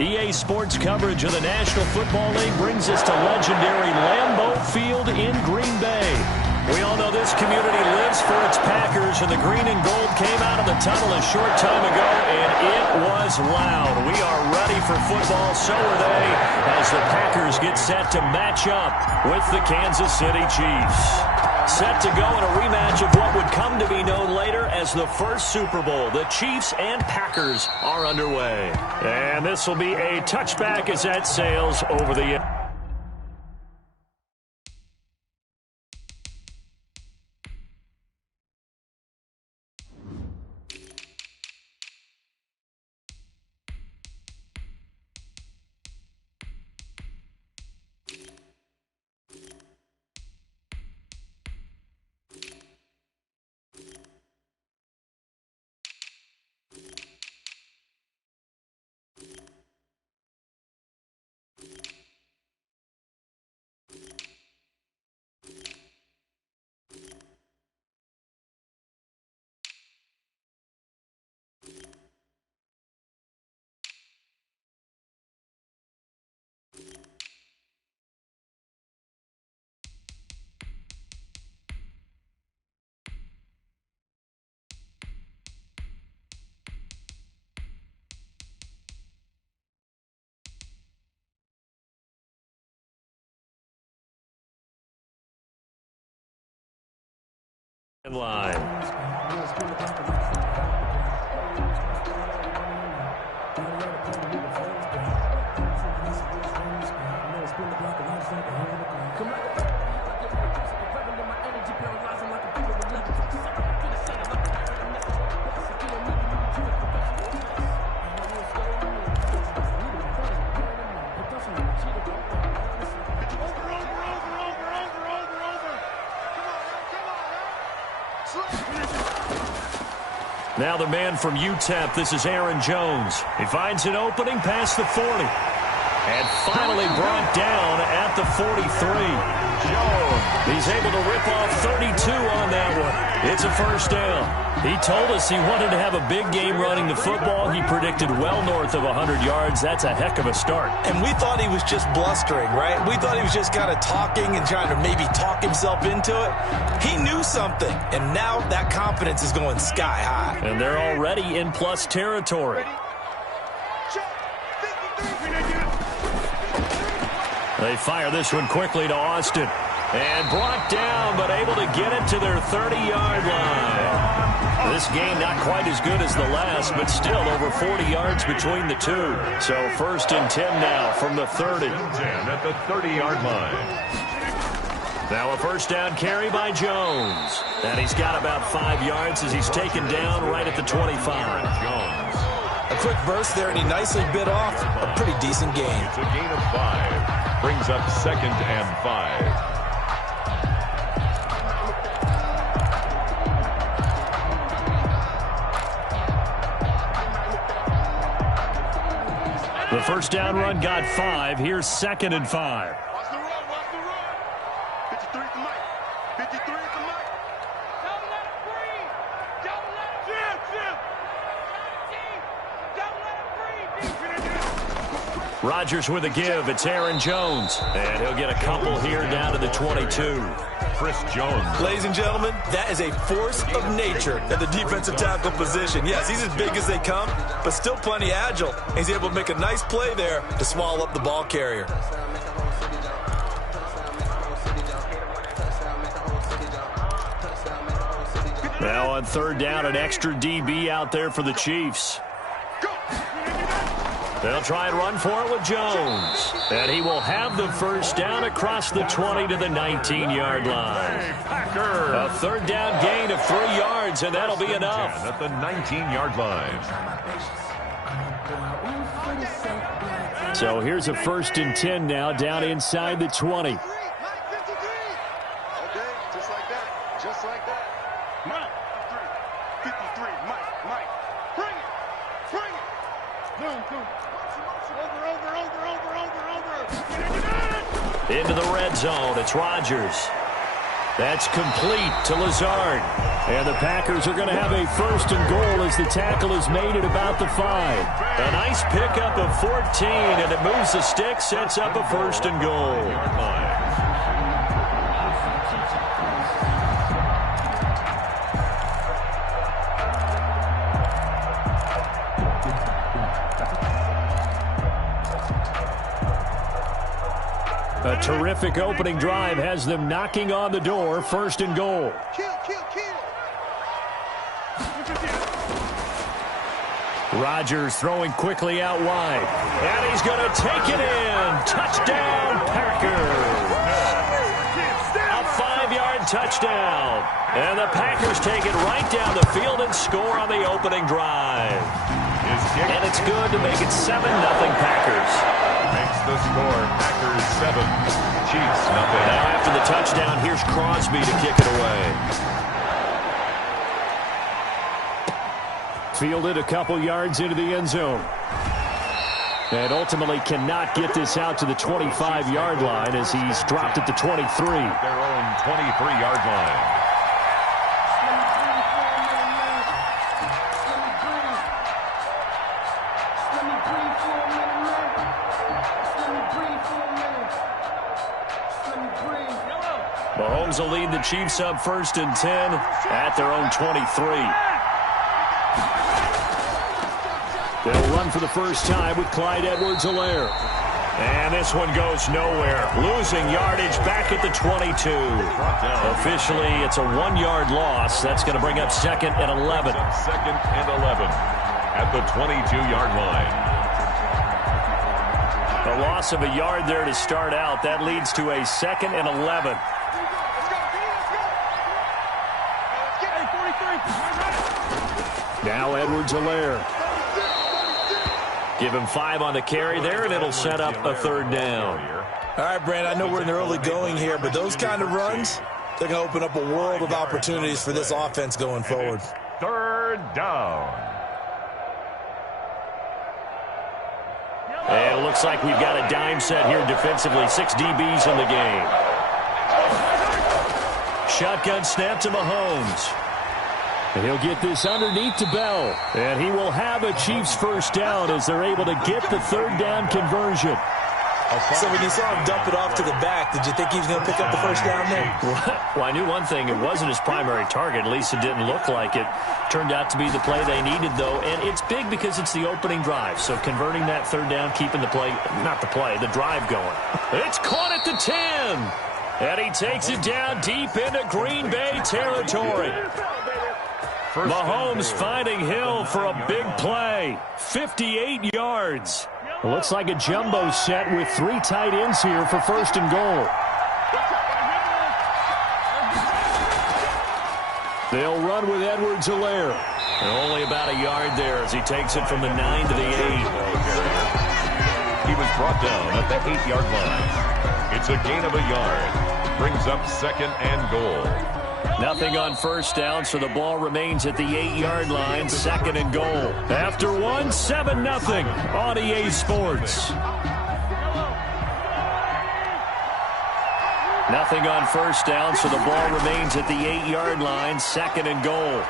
EA Sports coverage of the National Football League brings us to legendary Lambeau Field in Green Bay. We all know this community lives for its Packers, and the green and gold came out of the tunnel a short time ago, and it was loud. We are ready for football, so are they, as the Packers get set to match up with the Kansas City Chiefs. Set to go in a rematch of what would come to be known later as the first Super Bowl. The Chiefs and Packers are underway. And this will be a touchback as that sails over the end. Line. Now the man from UTEP, this is Aaron Jones. He finds an opening past the 40. And finally brought down at the 43. Jones. He's able to rip off 32 on that one. It's a first down. He told us he wanted to have a big game running the football. He predicted well north of 100 yards. That's a heck of a start. And we thought he was just blustering, right? We thought he was just kind of talking and trying to maybe talk himself into it. He knew something, and now that confidence is going sky high. And they're already in plus territory. They fire this one quickly to Austin. And brought down, but able to get it to their 30-yard line. This game not quite as good as the last, but still over 40 yards between the two. So first and 10 now from the 30. 10 at the 30-yard line. Now a first down carry by Jones. And he's got about 5 yards as he's taken down right at the 25. Jones. A quick burst there, and he nicely bit off a pretty decent gain. It's a gain of 5. Brings up 2nd and 5. The first down run got 5. Here's 2nd and 5. Watch the run, watch the run. 53 at the mic. 53 at the mic. Don't let it breathe. Don't let it breathe. Don't let it breathe. Rodgers with a give. It's Aaron Jones. And he'll get a couple here down to the 22. Chris Jones. Ladies and gentlemen, that is a force of nature at the defensive tackle position. Yes, he's as big as they come, but still plenty agile. He's able to make a nice play there to swallow up the ball carrier. Now on third down, an extra DB out there for the Chiefs. They'll try and run for it with Jones. And he will have the first down across the 20 to the 19-yard line. A third down gain of 3 yards, and that'll be enough. At the 19-yard line. So here's a first and 10 now down inside the 20. Okay, just like that. Just like that. Mike, 53, Mike. Bring it. Bring it. Go. Over. Into the red zone. It's Rodgers. That's complete to Lazard. And the Packers are going to have a 1st and goal as the tackle is made at about the 5. A nice pickup of 14, and it moves the stick, sets up a 1st and goal. A terrific opening drive has them knocking on the door. 1st and goal. Rodgers throwing quickly out wide. And he's going to take it in. Touchdown, Packers. A 5-yard touchdown. And the Packers take it right down the field and score on the opening drive. And it's good to make it 7-0 Packers. Makes the score Packers 7, Chiefs nothing. Now after the touchdown, here's Crosby to kick it away. Fielded a couple yards into the end zone. And ultimately cannot get this out to the 25-yard line as he's dropped at the 23. Their own 23-yard line. Mahomes will lead the Chiefs up 1st and 10 at their own 23. They'll run for the first time with Clyde Edwards-Helaire. And this one goes nowhere. Losing yardage back at the 22. Officially, it's a 1-yard loss. That's going to bring up 2nd and 11. 2nd and 11 at the 22-yard line. A loss of a yard there to start out. That leads to a 2nd and 11. Now Edwards-Helaire. Give him 5 on the carry there, and it'll set up a 3rd down. All right, Brand, I know we're in the early going here, but those kind of runs, they're going to open up a world of opportunities for this offense going forward. 3rd down. And it looks like we've got a dime set here defensively. 6 DBs in the game. Shotgun snap to Mahomes. And he'll get this underneath to Bell. And he will have a Chiefs 1st down as they're able to get the 3rd down conversion. So when you saw him dump it off to the back, did you think he was going to pick up the 1st down there? Well, I knew one thing. It wasn't his primary target. At least it didn't look like it. Turned out to be the play they needed, though. And it's big because it's the opening drive. So converting that 3rd down, keeping the play, not the play, the drive going. It's caught at the 10. And he takes it down deep into Green Bay territory. Mahomes finding Hill for a big play. 58 yards. It looks like a jumbo set with 3 tight ends here for 1st and goal. They'll run with Edwards-Helaire. Only about a yard there as he takes it from the 9 to the 8. He was brought down at the 8-yard line. It's a gain of a yard. Brings up 2nd and goal. Nothing on 1st down, so the ball remains at the 8-yard line. 2nd and goal. After 1, 7-0 on EA Sports. Nothing on 1st down, so the ball remains at the 8-yard line. 2nd and goal.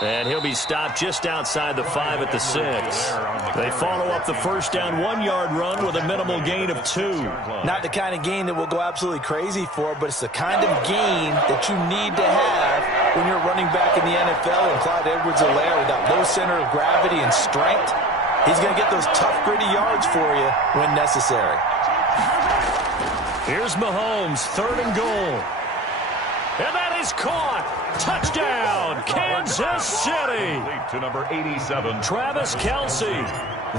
And he'll be stopped just outside the 5 at the 6. They follow up the 1st down 1-yard run with a minimal gain of 2. Not the kind of gain that we'll go absolutely crazy for, but it's the kind of gain that you need to have when you're running back in the NFL. And Clyde Edwards-Helaire with that low center of gravity and strength, he's going to get those tough, gritty yards for you when necessary. Here's Mahomes, 3rd and goal. And that is caught. Touchdown, Kansas City. To number 87. Travis Kelce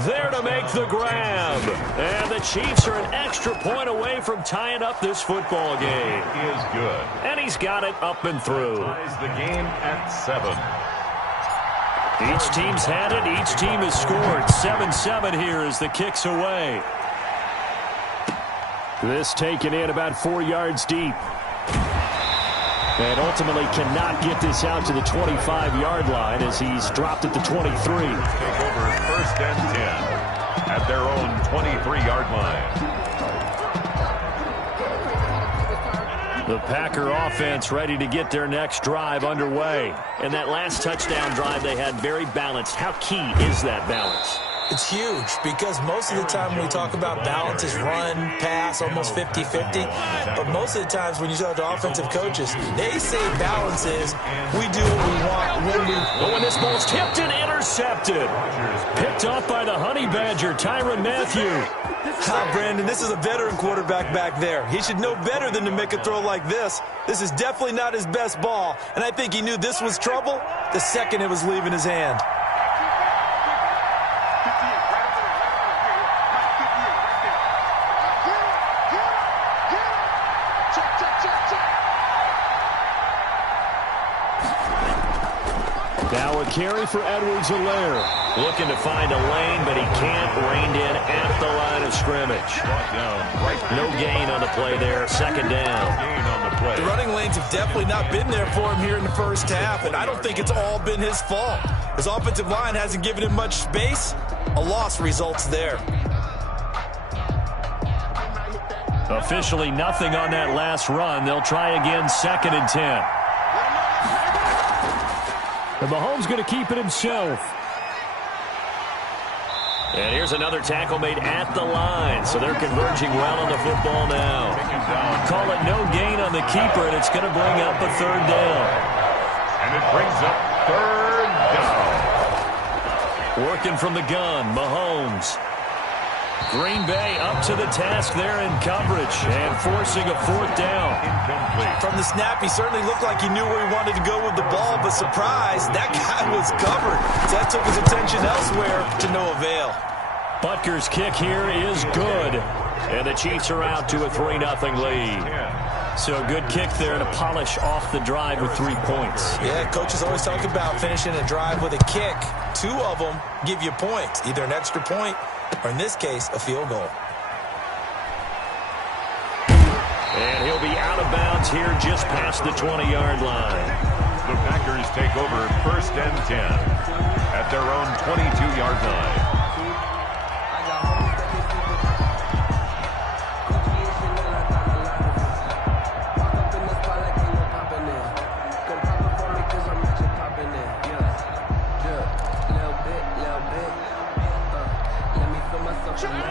there to make the grab. And the Chiefs are an extra point away from tying up this football game. Is good. And he's got it up and through. Ties the game at 7. Each team's had it. Each team has scored. 7-7 here as the kick's away. This taken in about 4 yards deep. And ultimately cannot get this out to the 25-yard line as he's dropped at the 23. Take over 1st and 10 at their own 23-yard line. The Packer offense ready to get their next drive underway. And that last touchdown drive they had very balanced. How key is that balance? It's huge because most of the time when we talk about balance is run, pass, almost 50-50. But most of the times when you talk to offensive coaches, they say balance is we do what we want when we want. Oh, and this ball's tipped and intercepted. Picked off by the Honey Badger, Tyrann Mathieu. Brandon, this is a veteran quarterback back there. He should know better than to make a throw like this. This is definitely not his best ball, and I think he knew this was trouble the second it was leaving his hand. Now a carry for Edwards-Helaire. Looking to find a lane, but he can't. Reined in at the line of scrimmage. No gain on the play there. Second down. The running lanes have definitely not been there for him here in the first half, and I don't think it's all been his fault. His offensive line hasn't given him much space. A loss results there. Officially nothing on that last run. They'll try again, 2nd and 10. And Mahomes going to keep it himself. And here's another tackle made at the line. So they're converging well on the football now. Call it no gain on the keeper, and it's going to bring up a 3rd down. And it brings up 3rd down. Working from the gun, Mahomes. Green Bay up to the task there in coverage and forcing a 4th down. Incomplete. From the snap, he certainly looked like he knew where he wanted to go with the ball, but surprise, that guy was covered. So that took his attention elsewhere to no avail. Butker's kick here is good, and the Chiefs are out to a 3-0 lead. So a good kick there to polish off the drive with 3 points. Yeah, coaches always talk about finishing a drive with a kick. 2 of them give you points, either an extra point or in this case, a field goal. And he'll be out of bounds here just past the 20-yard line. The Packers take over 1st and 10 at their own 22-yard line.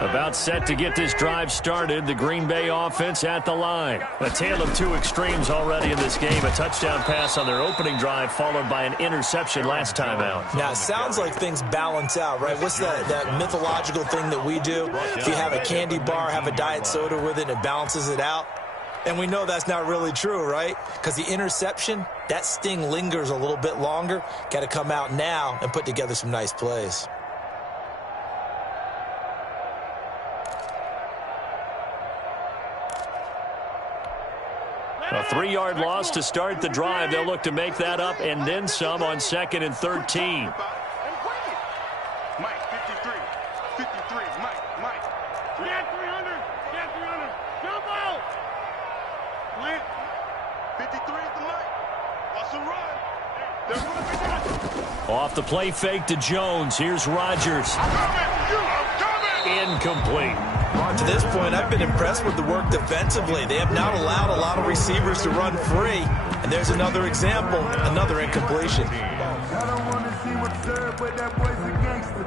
About set to get this drive started. The Green Bay offense at the line. A tale of 2 extremes already in this game. A touchdown pass on their opening drive followed by an interception last time out. Now, it sounds like things balance out, right? What's that mythological thing that we do? If you have a candy bar, have a diet soda with it, it balances it out. And we know that's not really true, right? Because the interception, that sting lingers a little bit longer. Got to come out now and put together some nice plays. A 3-yard loss to start the drive. They'll look to make that up and then some on 2nd and 13. Mike, 53. 53. Mike. Get 300. Get 300. Jump out. Plant. 53 is the Mike. Watch the run. Off the play fake to Jones. Here's Rodgers. I'm coming. Incomplete. To this point, I've been impressed with the work defensively. They have not allowed a lot of receivers to run free. And there's another example, another incompletion. I don't want to see what's served, but that boy's a gangster.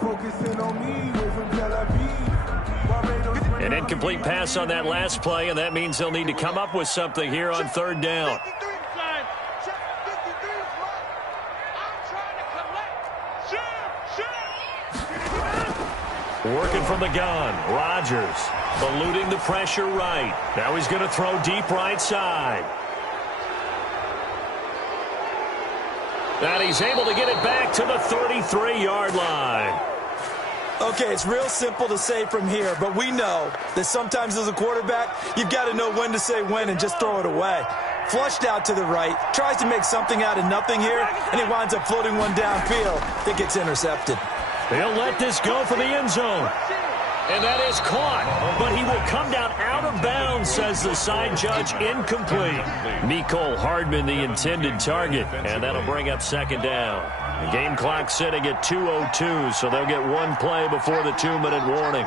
Focusing on me, we're from Tel Aviv. An incomplete pass on that last play, and that means they'll need to come up with something here on 3rd down. 53 side. Check 53 is Mike. I'm trying to collect. Working from the gun, Rodgers eluding the pressure right. Now he's going to throw deep right side. And he's able to get it back to the 33-yard line. Okay, it's real simple to say from here, but we know that sometimes as a quarterback, you've got to know when to say when and just throw it away. Flushed out to the right, tries to make something out of nothing here, and he winds up floating one downfield that gets intercepted. They'll let this go for the end zone. And that is caught, but he will come down out of bounds, says the side judge, incomplete. Mecole Hardman, the intended target, and that'll bring up 2nd down. The game clock sitting at 2:02, so they'll get 1 play before the 2-minute warning.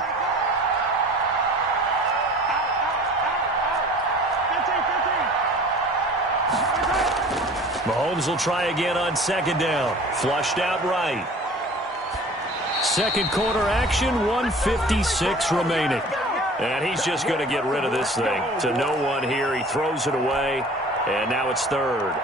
Mahomes will try again on second down. Flushed out right. Second quarter action, 1:56 remaining. And he's just going to get rid of this thing. To no one here. He throws it away. And now it's third.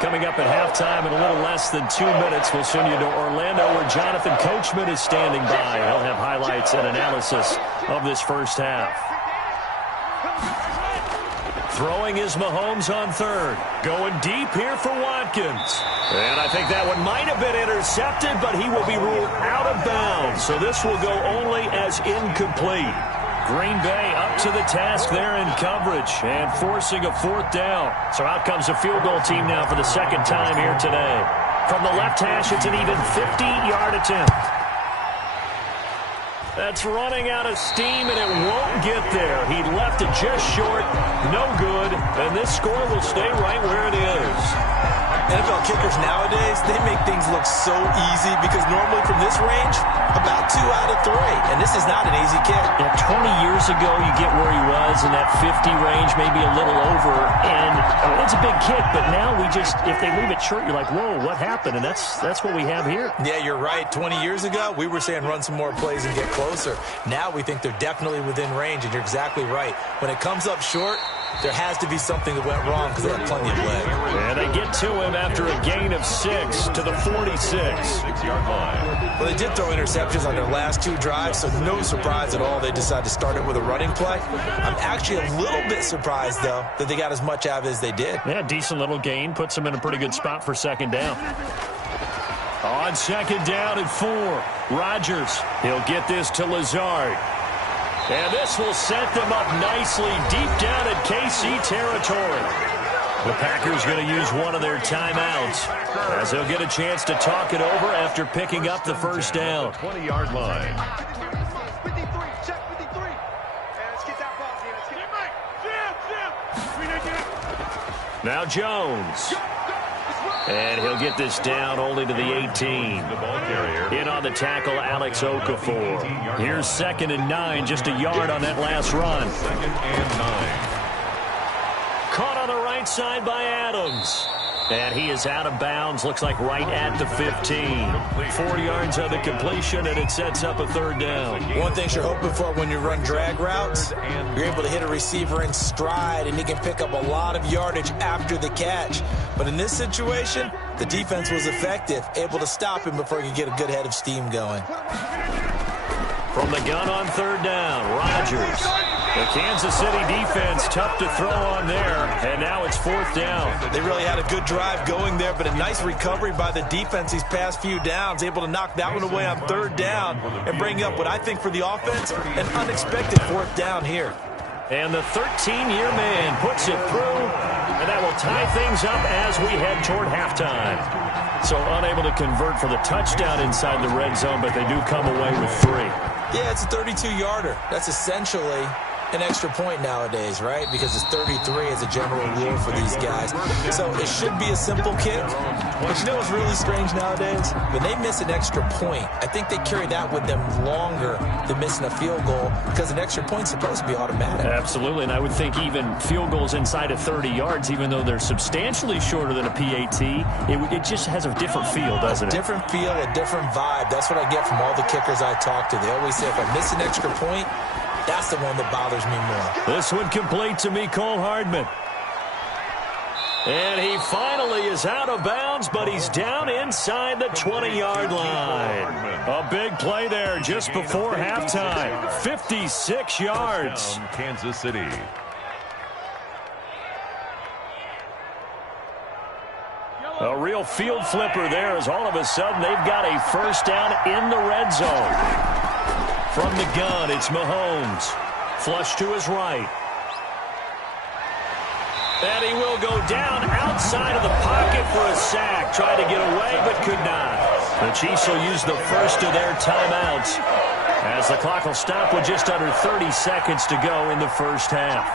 Coming up at halftime in a little less than 2 minutes, we'll send you to Orlando where Jonathan Coachman is standing by. He'll have highlights and analysis of this first half. Throwing is Mahomes on third. Going deep here for Watkins. And I think that one might have been intercepted, but he will be ruled out of bounds. So this will go only as incomplete. Green Bay up to the task there in coverage and forcing a fourth down. So out comes a field goal team now for the second time here today. From the left hash, it's an even 50-yard attempt. That's running out of steam, and it won't get there. He left it just short. No good. And this score will stay right where it is. NFL kickers nowadays, they make things look so easy because normally from this range, about 2 out of 3. And this is not an easy kick. Yeah, 20 years ago, you get where he was in that 50 range, maybe a little over. And it's a big kick, but now we just, if they leave it short, you're like, whoa, what happened? And that's what we have here. Yeah, you're right. 20 years ago, we were saying run some more plays and get closer. Now we think they're definitely within range, and you're exactly right. When it comes up short, there has to be something that went wrong because they have plenty of leg. And they get to him after a gain of 6 to the 46. 6-yard line. Well, they did throw interceptions on their last 2 drives, so no surprise at all they decided to start it with a running play. I'm actually a little bit surprised, though, that they got as much out of it as they did. Yeah, decent little gain. Puts them in a pretty good spot for second down. On second down and 4, Rodgers. He'll get this to Lazard. And this will set them up nicely deep down in KC territory. The Packers going to use one of their timeouts as they'll get a chance to talk it over after picking up the first down. 20-yard line. 53, check 53. Let's get that ball here. Let's get it. Jim. Now Jones. And he'll get this down only to the 18. The ball carrier. In on the tackle, Alex Okafor. Here's 2nd and 9, just a yard on that last run. 2nd and 9. Caught on the right side by Adams. And he is out of bounds, looks like right at the 15. 4 yards on the completion, and it sets up a third down. One thing you're hoping for when you run drag routes, you're able to hit a receiver in stride, and he can pick up a lot of yardage after the catch. But in this situation, the defense was effective, able to stop him before he could get a good head of steam going. From the gun on third down, Rodgers. The Kansas City defense tough to throw on there, and now it's 4th down. They really had a good drive going there, but a nice recovery by the defense these past few downs, able to knock that one away on third down and bring up what I think for the offense, an unexpected 4th down here. And the 13-year man puts it through, and that will tie things up as we head toward halftime. So unable to convert for the touchdown inside the red zone, but they do come away with 3. Yeah, it's a 32-yarder. That's essentially an extra point nowadays, right? Because it's 33 as a general rule for these guys. So it should be a simple kick. But you know what's really strange nowadays? When they miss an extra point, I think they carry that with them longer than missing a field goal because an extra point's supposed to be automatic. Absolutely, and I would think even field goals inside of 30 yards, even though they're substantially shorter than a PAT, it just has a different feel, doesn't it? A different feel, a different vibe. That's what I get from all the kickers I talk to. They always say if I miss an extra point, that's the one that bothers me more. This one complete to Mecole Hardman. And he finally is out of bounds, but he's down inside the 20-yard line. A big play there just before halftime. 56 yards. Kansas City. A real field flipper there as all of a sudden they've got a first down in the red zone. From the gun, it's Mahomes. Flush to his right. And he will go down outside of the pocket for a sack. Tried to get away, but could not. The Chiefs will use the first of their timeouts as the clock will stop with just under 30 seconds to go in the first half.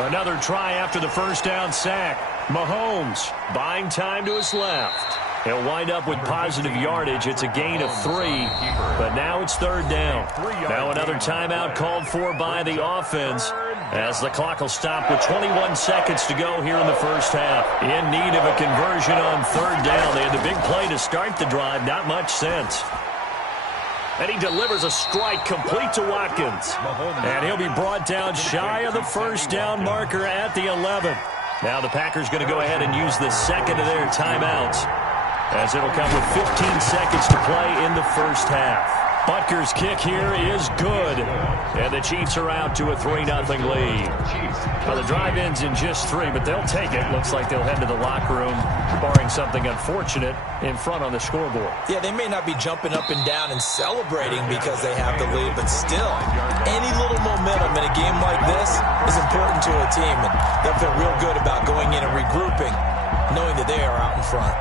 Another try after the first down sack. Mahomes buying time to his left. He'll wind up with positive yardage. It's a gain of 3, but now it's third down. Now another timeout called for by the offense as the clock will stop with 21 seconds to go here in the first half. In need of a conversion on third down. They had the big play to start the drive. Not much sense. And he delivers a strike complete to Watkins. And he'll be brought down shy of the first down marker at the 11. Now the Packers going to go ahead and use the second of their timeouts, as it'll come with 15 seconds to play in the first half. Butker's kick here is good, and the Chiefs are out to a 3-0 lead. Well, the drive ends in just 3, but they'll take it. Looks like they'll head to the locker room, barring something unfortunate in front on the scoreboard. Yeah, they may not be jumping up and down and celebrating because they have the lead, but still, any little momentum in a game like this is important to a team, and they'll feel real good about going in and regrouping, knowing that they are out in front.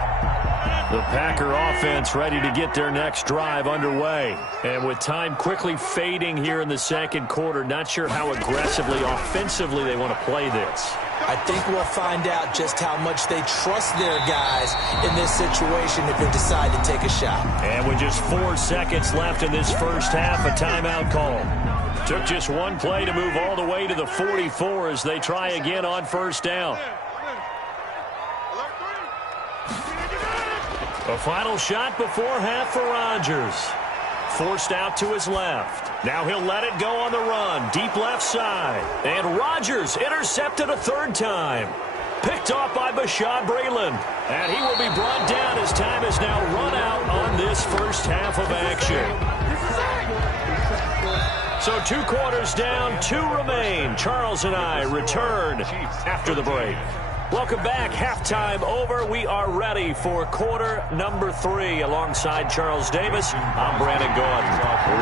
The Packer offense ready to get their next drive underway. And with time quickly fading here in the second quarter, not sure how aggressively, offensively they want to play this. I think we'll find out just how much they trust their guys in this situation if they decide to take a shot. And with just 4 seconds left in this first half, a timeout call. Took just one play to move all the way to the 44 as they try again on first down. A final shot before half for Rodgers. Forced out to his left. Now he'll let it go on the run. Deep left side. And Rodgers intercepted a third time. Picked off by Bashaud Breeland. And he will be brought down as time has now run out on this first half of action. So 2 quarters down, 2 remain. Charles and I return after the break. Welcome back. Halftime over. We are ready for quarter number 3. Alongside Charles Davis, I'm Brandon Gordon.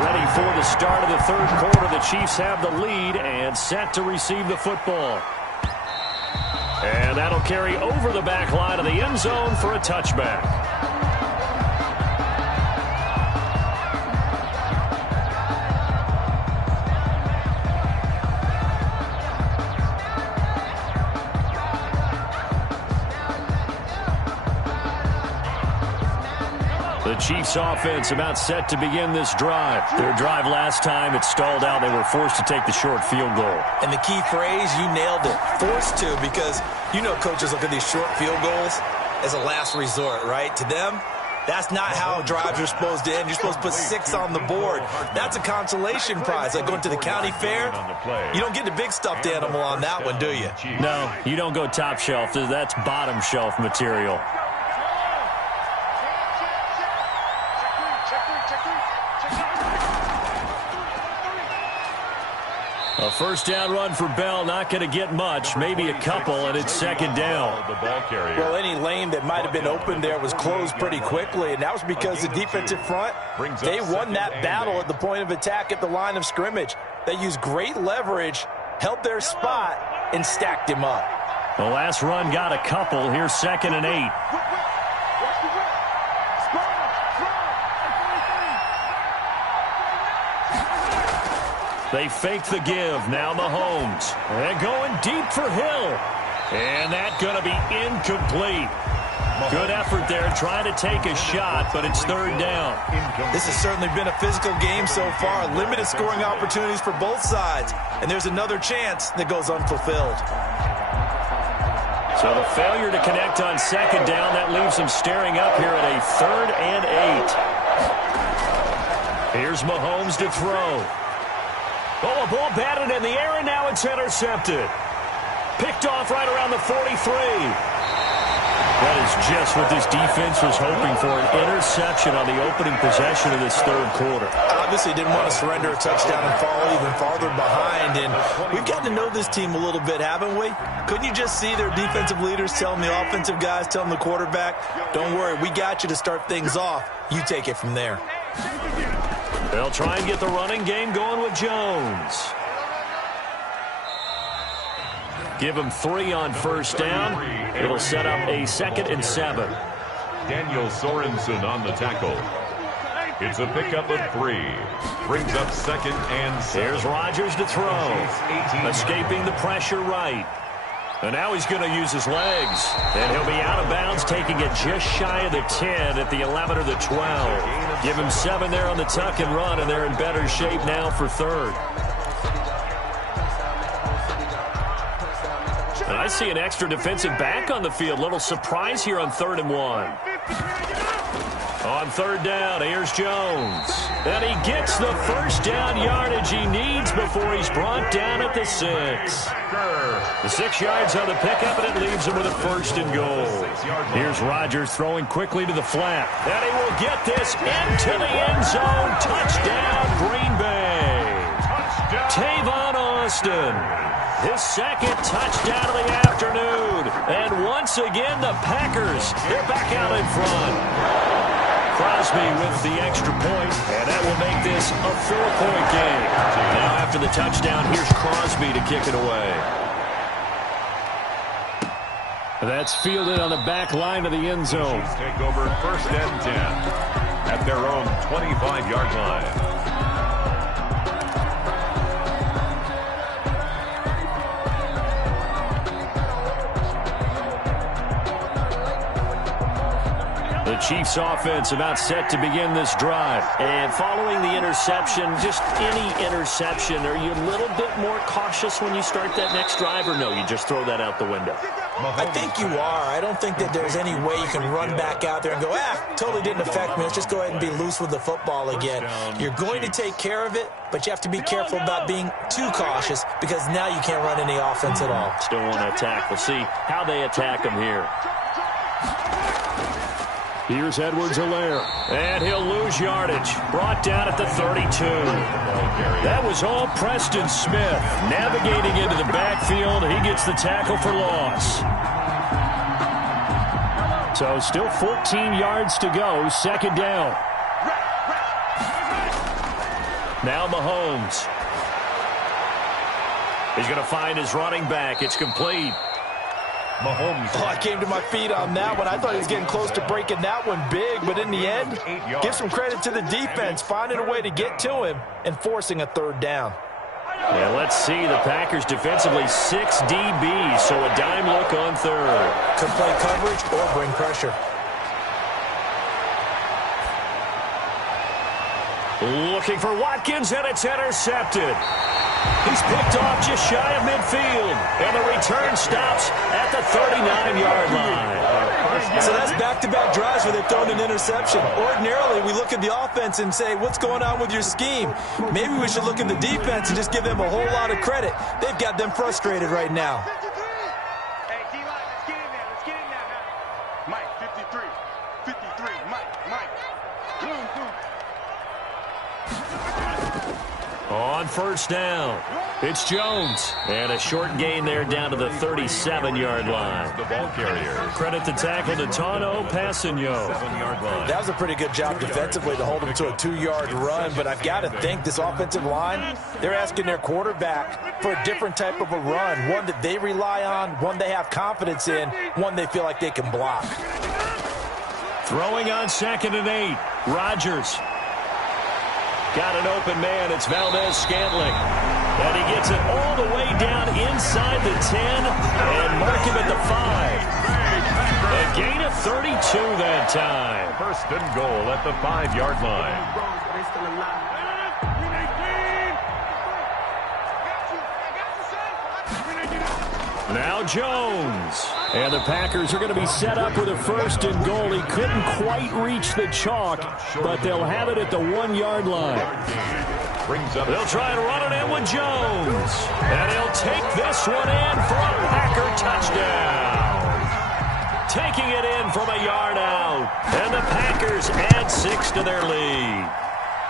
Ready for the start of the third quarter. The Chiefs have the lead and set to receive the football. And that'll carry over the back line of the end zone for a touchback. The Chiefs offense about set to begin this drive. Their drive last time, it stalled out. They were forced to take the short field goal. And the key phrase, you nailed it. Forced to, because you know coaches look at these short field goals as a last resort, right? To them, that's not how drives are supposed to end. You're supposed to put 6 on the board. That's a consolation prize. Like going to the county fair, you don't get the big stuffed animal on that one, do you? No, you don't go top shelf. That's bottom shelf material. A first down run for Bell, not going to get much, maybe a couple, and it's second down. Well, any lane that might have been open there was closed pretty quickly, and that was because the defensive front, they won that battle at the point of attack at the line of scrimmage. They used great leverage, held their spot, and stacked him up. The last run got a couple. Here's 2nd and 8. They fake the give. Now Mahomes. They're going deep for Hill. And that's going to be incomplete. Good effort there trying to take a shot, but it's third down. This has certainly been a physical game so far. Limited scoring opportunities for both sides. And there's another chance that goes unfulfilled. So the failure to connect on second down, that leaves them staring up here at a 3rd and 8. Here's Mahomes to throw. Oh, a ball batted in the air, and now it's intercepted. Picked off right around the 43. That is just what this defense was hoping for, an interception on the opening possession of this third quarter. Obviously didn't want to surrender a touchdown and fall even farther behind, and we've gotten to know this team a little bit, haven't we? Couldn't you just see their defensive leaders telling the offensive guys, telling the quarterback, don't worry, we got you to start things off. You take it from there. They'll try and get the running game going with Jones. Give him 3 on first down. It'll set up a 2nd and 7. Daniel Sorensen on the tackle. It's a pickup of 3. Brings up 2nd and 7. Here's Rodgers to throw. Escaping the pressure right. And now he's going to use his legs. And he'll be out of bounds, taking it just shy of the 10 at the 11 or the 12. Give him 7 there on the tuck and run, and they're in better shape now for 3rd. And I see an extra defensive back on the field. Little surprise here on 3rd and 1. On 3rd down, here's Jones. And he gets the first down yardage he needs before he's brought down at the 6. The 6 yards on the pickup, and it leaves him with a 1st and goal. Here's Rodgers throwing quickly to the flat. And he will get this into the end zone. Touchdown, Green Bay. Tavon Austin. His 2nd touchdown of the afternoon. And once again, the Packers, they're back out in front. Crosby with the extra point, and that will make this a 4-point game. Now after the touchdown, here's Crosby to kick it away. That's fielded on the back line of the end zone. Take over 1st and 10 at their own 25-yard line. The Chiefs offense about set to begin this drive. And following the interception, just any interception, are you a little bit more cautious when you start that next drive, or no, you just throw that out the window? I think you are. I don't think that there's any way you can run back out there and go, totally didn't affect me. Let's just go ahead and be loose with the football again. You're going to take care of it, but you have to be careful about being too cautious because now you can't run any offense at all. Still want to attack. We'll see how they attack him here. Here's Edwards-Helaire, and he'll lose yardage. Brought down at the 32. That was all Preston Smith. Navigating into the backfield, he gets the tackle for loss. So still 14 yards to go, 2nd down. Now Mahomes. He's going to find his running back. It's complete. Mahomes. I came to my feet on that one. I thought he was getting close to breaking that one big, but in the end, give some credit to the defense, finding a way to get to him and forcing a 3rd down. Yeah, let's see. The Packers defensively 6 DBs, so a dime look on 3rd. Could play coverage or bring pressure. Looking for Watkins, and it's intercepted. He's picked off just shy of midfield, and the return stops at the 39-yard line. So that's back-to-back drives where they've thrown an interception. Ordinarily, we look at the offense and say, what's going on with your scheme? Maybe we should look at the defense and just give them a whole lot of credit. They've got them frustrated right now. Hey, D-line, let's get in there. Let's get in there now. Mike, 53. 53. Mike. Boom, boom. On 1st down, it's Jones. And a short gain there down to the 37-yard line. The ball carrier. Credit the tackle to Tano Passigno. 7-yard line. That was a pretty good job defensively to hold him to a 2-yard run, but I've got to think this offensive line, they're asking their quarterback for a different type of a run, one that they rely on, one they have confidence in, one they feel like they can block. Throwing on 2nd and 8, Rodgers. Got an open man. It's Valdez-Scantling. And he gets it all the way down inside the 10 and mark him at the 5. A gain of 32 that time. 1st and goal at the 5-yard line. Now Jones. And the Packers are going to be set up with a 1st and goal. He couldn't quite reach the chalk, but they'll have it at the 1-yard line. They'll try and run it in with Jones. And he'll take this one in for a Packer touchdown. Taking it in from a yard out. And the Packers add 6 to their lead.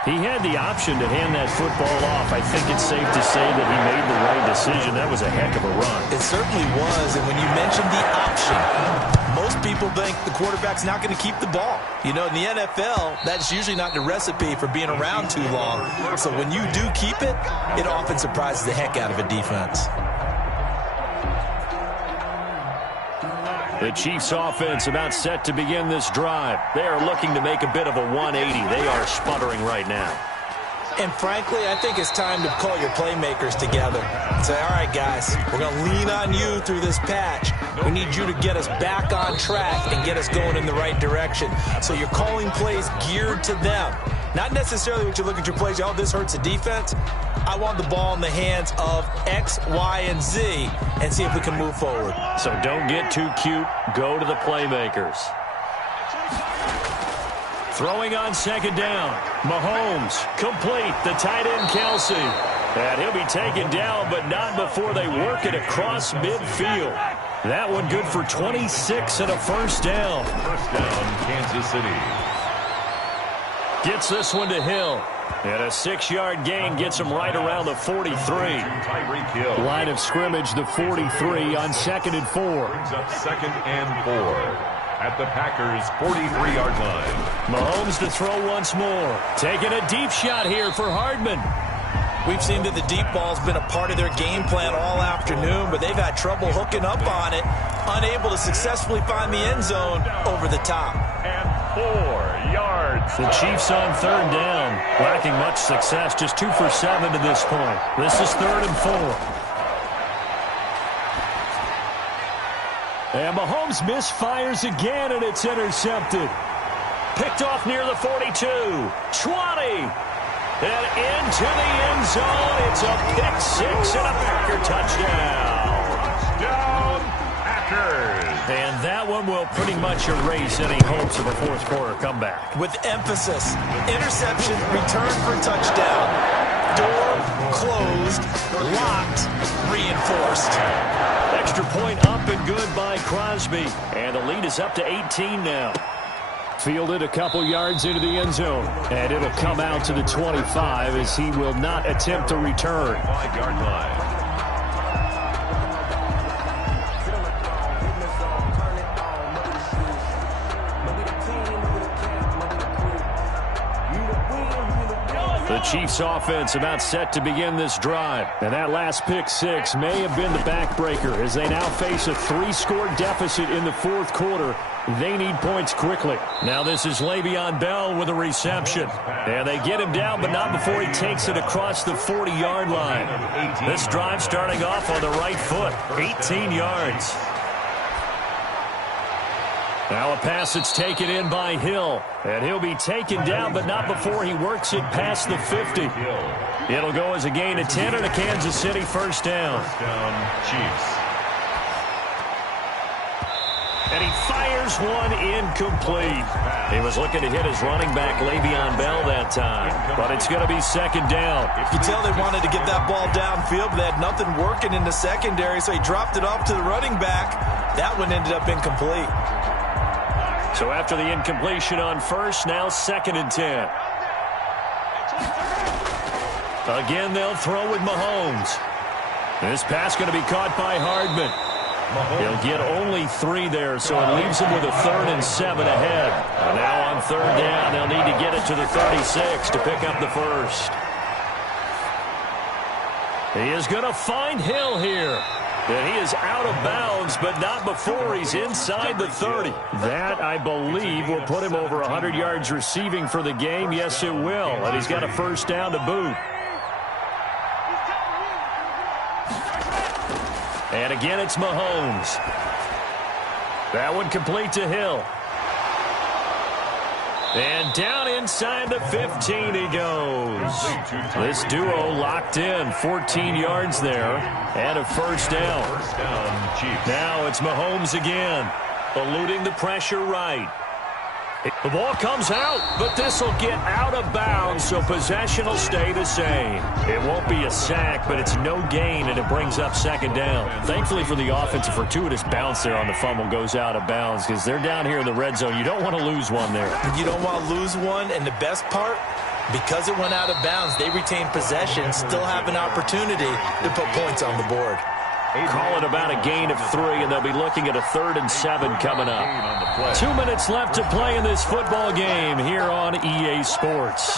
He had the option to hand that football off. I think it's safe to say that he made the right decision. That was a heck of a run. It certainly was, and when you mentioned the option, most people think the quarterback's not going to keep the ball. You know, in the NFL, that's usually not the recipe for being around too long. So when you do keep it, it often surprises the heck out of a defense. The Chiefs offense about set to begin this drive. They are looking to make a bit of a 180. They are sputtering right now. And frankly, I think it's time to call your playmakers together. Say, all right, guys, we're going to lean on you through this patch. We need you to get us back on track and get us going in the right direction. So you're calling plays geared to them. Not necessarily what you look at your plays, oh, this hurts the defense. I want the ball in the hands of X, Y, and Z and see if we can move forward. So don't get too cute. Go to the playmakers. Throwing on second down. Mahomes, complete. The tight end, Kelsey. And he'll be taken down, but not before they work it across midfield. That one good for 26 and a first down. First down, Kansas City. Gets this one to Hill. And a 6-yard gain gets him right around the 43. Tyreek Hill. Line of scrimmage, the 43 on 2nd and 4. Brings up 2nd and 4. At the Packers' 43-yard line. Mahomes to throw once more. Taking a deep shot here for Hardman. We've seen that the deep ball's been a part of their game plan all afternoon, but they've had trouble hooking up on it, unable to successfully find the end zone over the top. And 4 yards. The Chiefs on third down, lacking much success, just 2 for 7 to this point. This is 3rd and 4. And Mahomes misfires again, and it's intercepted. Picked off near the 42. 20. And into the end zone. It's a pick 6 and a Packer touchdown. Touchdown, Packers. And that one will pretty much erase any hopes of a fourth quarter comeback. With emphasis, interception, return for touchdown. Door closed, locked, reinforced. Extra point up and good by Crosby. And the lead is up to 18 now. Fielded a couple yards into the end zone. And it'll come out to the 25 as he will not attempt a return. 5-yard line. The Chiefs offense about set to begin this drive. And that last pick 6 may have been the backbreaker as they now face a 3-score deficit in the fourth quarter. They need points quickly. Now this is Le'Veon Bell with a reception. And they get him down, but not before he takes it across the 40-yard line. This drive starting off on the right foot. 18 yards. Now a pass that's taken in by Hill. And he'll be taken down, but not before he works it past the 50. It'll go as a gain of 10 and a Kansas City first down. First down, Chiefs. And he fires one incomplete. He was looking to hit his running back, Le'Veon Bell, that time. But it's going to be second down. You can tell they wanted to get that ball downfield, but they had nothing working in the secondary, so he dropped it off to the running back. That one ended up incomplete. So after the incompletion on first, now 2nd and 10. Again, they'll throw with Mahomes. This pass going to be caught by Hardman. He'll get only 3 there, so it leaves him with a 3rd and 7 ahead. And now on third down, they'll need to get it to the 36 to pick up the first. He is going to find Hill here. And he is out of bounds, but not before he's inside the 30. That, I believe, will put him over 100 yards receiving for the game. Yes, it will. And he's got a first down to boot. And again, it's Mahomes. That one complete to Hill. And down inside the 15 he goes. This duo locked in, 14 yards there, and a first down. First down, Chiefs. Now it's Mahomes again, eluding the pressure right. The ball comes out, but this will get out of bounds, so possession will stay the same. It won't be a sack, but it's no gain, and it brings up second down. Thankfully for the offense, a fortuitous bounce there on the fumble goes out of bounds because they're down here in the red zone. You don't want to lose one there. You don't want to lose one, and the best part, because it went out of bounds, they retain possession, still have an opportunity to put points on the board. Call it about a gain of 3, and they'll be looking at a 3rd and 7 coming up. 2 minutes left to play in this football game here on EA Sports.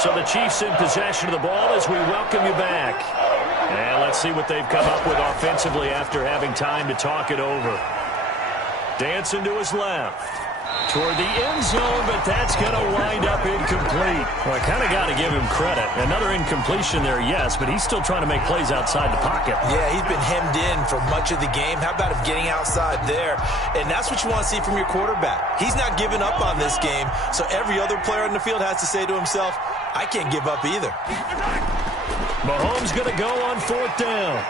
So the Chiefs in possession of the ball as we welcome you back. And let's see what they've come up with offensively after having time to talk it over. Dancing to his left. Toward the end zone, but that's going to wind up incomplete. Well, I kind of got to give him credit. Another incompletion there, yes, but he's still trying to make plays outside the pocket. Yeah, he's been hemmed in for much of the game. How about him getting outside there? And that's what you want to see from your quarterback. He's not giving up on this game, so every other player on the field has to say to himself, I can't give up either. Mahomes going to go on 4th down.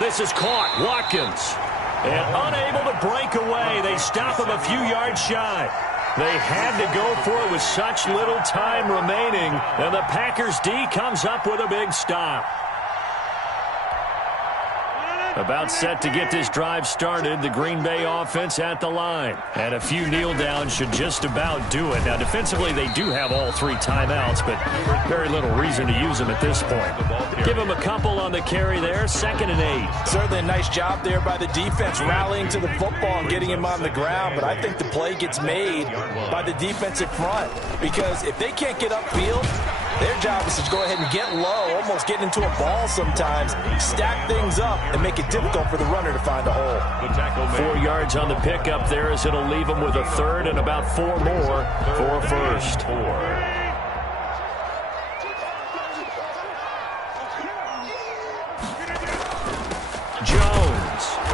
This is caught. Watkins. And unable to break away. They stop him a few yards shy. They had to go for it with such little time remaining. And the Packers D comes up with a big stop. About set to get this drive started, the Green Bay offense at the line. And a few kneel downs should just about do it. Now, defensively, they do have all 3 timeouts, but very little reason to use them at this point. Give them a couple on the carry there, 2nd and 8. Certainly a nice job there by the defense, rallying to the football and getting him on the ground. But I think the play gets made by the defensive front, because if they can't get upfield, their job is to go ahead and get low, almost get into a ball sometimes, stack things up, and make it difficult for the runner to find a hole. 4 yards on the pickup there as it'll leave him with a 3rd and about 4 more for a 1st.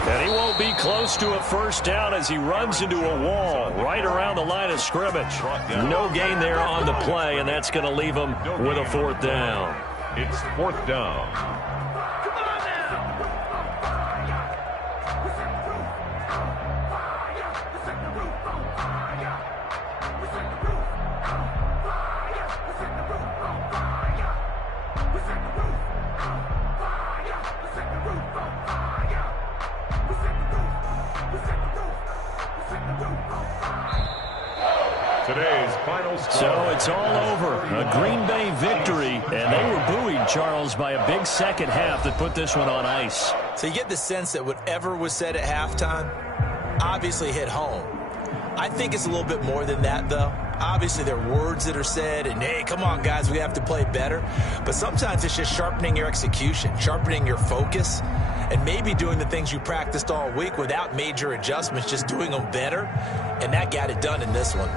And he won't be close to a 1st down as he runs into a wall right around the line of scrimmage. No gain there on the play, and that's going to leave him with a 4th down. It's 4th down. Today's final score. So it's all over. A Green Bay victory, and they were buoyed, Charles, by a big second half that put this one on ice. So you get the sense that whatever was said at halftime obviously hit home. I think it's a little bit more than that, though. Obviously, there are words that are said, and, hey, come on, guys, we have to play better. But sometimes it's just sharpening your execution, sharpening your focus, and maybe doing the things you practiced all week without major adjustments, just doing them better. And that got it done in this one.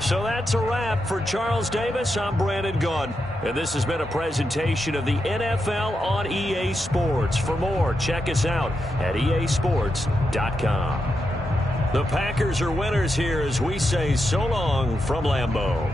So that's a wrap for Charles Davis. I'm Brandon Gunn. And this has been a presentation of the NFL on EA Sports. For more, check us out at easports.com. The Packers are winners here as we say so long from Lambeau.